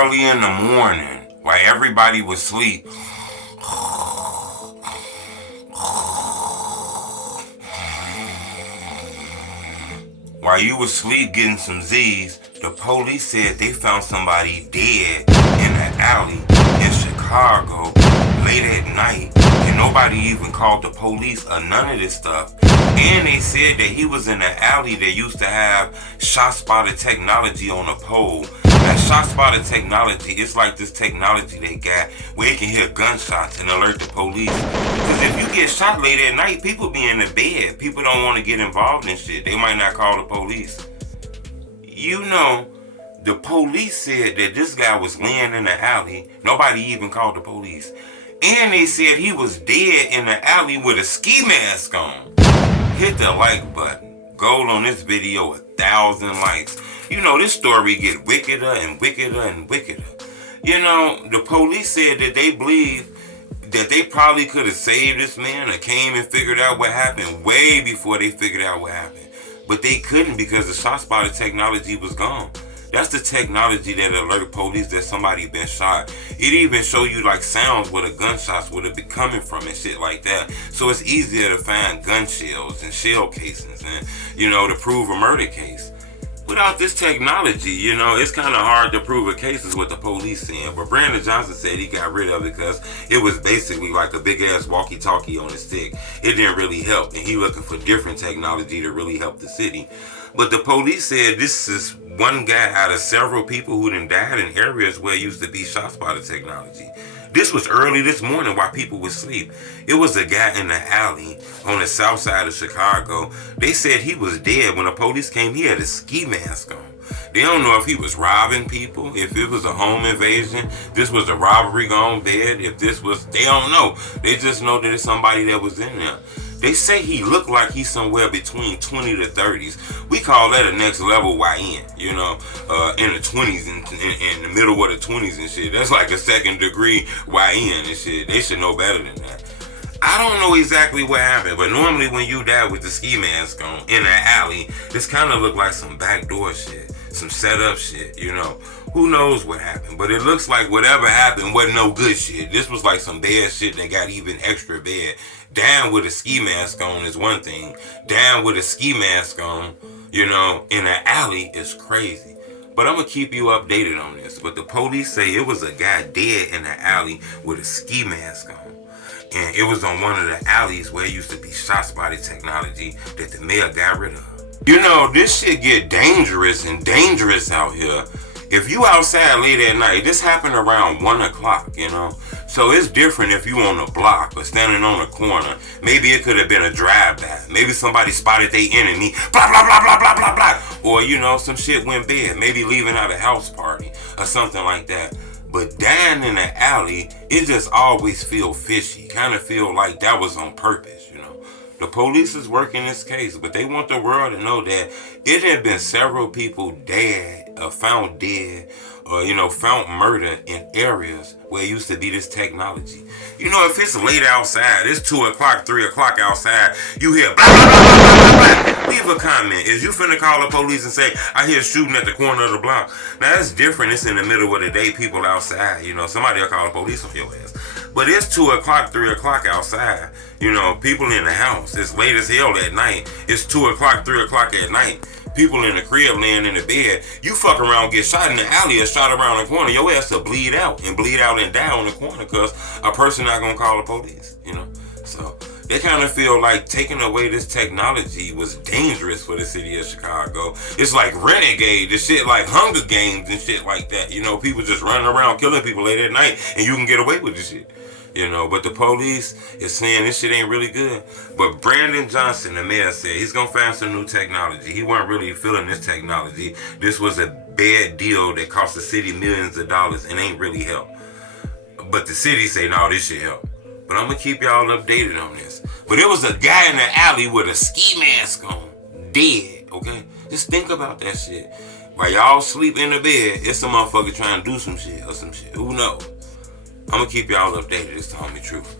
early in the morning while everybody was asleep. While you was asleep getting some Z's, the police said they found somebody dead in an alley in Chicago late at night, and nobody even called the police or none of this stuff. And they said that he was in an alley that used to have shot spotter technology on a pole. That shot spotter technology, it's like this technology they got where it can hear gunshots and alert the police. Because if you get shot late at night, people be in the bed. People don't want to get involved in shit. They might not call the police. You know, the police said that this guy was laying in the alley. Nobody even called the police. And they said he was dead in the alley with a ski mask on. Hit the like button. Goal on this video, 1,000 likes. You know, this story get wickeder and wickeder and wickeder. You know, the police said that they believe that they probably could have saved this man or came and figured out what happened way before they figured out what happened. But they couldn't because the shot spotter technology was gone. That's the technology that alert police that somebody been shot. It even show you like sounds where the gunshots would have been coming from and shit like that. So it's easier to find gun shells and shell casings and, you know, to prove a murder case. Without this technology, you know, it's kind of hard to prove a case is what the police saying. But Brandon Johnson said he got rid of it because it was basically like a big ass walkie-talkie on a stick. It didn't really help, and he looking for different technology to really help the city. But the police said this is one guy out of several people who done died in areas where it used to be shot spotter technology. This was early this morning while people were asleep. It was a guy in the alley on the south side of Chicago. They said he was dead. When the police came, he had a ski mask on. They don't know if he was robbing people, if it was a home invasion, this was a robbery gone bad, if this was, they don't know. They just know that it's somebody that was in there. They say he looked like he's somewhere between 20 to 30s. We call that a next level YN, you know, in the 20s and in the middle of the 20s and shit. That's like a second degree YN and shit. They should know better than that. I don't know exactly what happened, but normally when you die with the ski mask on in an alley, this kind of look like some backdoor shit, some setup shit, you know. Who knows what happened, but it looks like whatever happened wasn't no good shit. This was like some bad shit that got even extra bad. Down with a ski mask on is one thing. Down with a ski mask on, you know, in an alley is crazy. But I'm going to keep you updated on this. But the police say it was a guy dead in the alley with a ski mask on. And it was on one of the alleys where it used to be shot spotter technology that the mayor got rid of. You know, this shit get dangerous and dangerous out here. If you outside late at night, this happened around 1 o'clock, you know. So it's different if you on a block or standing on a corner. Maybe it could have been a drive-by. Maybe somebody spotted their enemy, blah, blah, blah, blah, blah, blah, blah. Or, you know, some shit went bad. Maybe leaving out a house party or something like that. But down in the alley, it just always feel fishy. Kind of feel like that was on purpose, you know. The police is working this case, but they want the world to know that it had been several people dead, found dead, or, you know, found murder in areas where it used to be this technology. You know, if it's late outside, it's 2 o'clock, 3 o'clock outside, you hear blah, blah, blah, blah, blah, blah. Leave a comment. Is you finna call the police and say, I hear shooting at the corner of the block? Now, that's different. It's in the middle of the day, people outside. You know, somebody will call the police on your ass. But it's 2 o'clock, 3 o'clock outside. You know, people in the house. It's late as hell at night. It's 2 o'clock, 3 o'clock at night. People in the crib laying in the bed. You fuck around, get shot in the alley or shot around the corner. Your ass will bleed out and die on the corner because a person not going to call the police, you know. So they kind of feel like taking away this technology was dangerous for the city of Chicago. It's like Renegade, this shit like Hunger Games and shit like that. You know, people just running around killing people late at night and you can get away with this shit. You know, but the police is saying this shit ain't really good. But Brandon Johnson, the mayor, said he's going to find some new technology. He wasn't really feeling this technology. This was a bad deal that cost the city millions of dollars and ain't really help. But the city say, no, this should help. But I'm going to keep y'all updated on this. But it was a guy in the alley with a ski mask on, dead, okay? Just think about that shit. While y'all sleep in the bed, it's a motherfucker trying to do some shit or some shit. Who knows? I'm going to keep y'all updated. It's telling me the truth.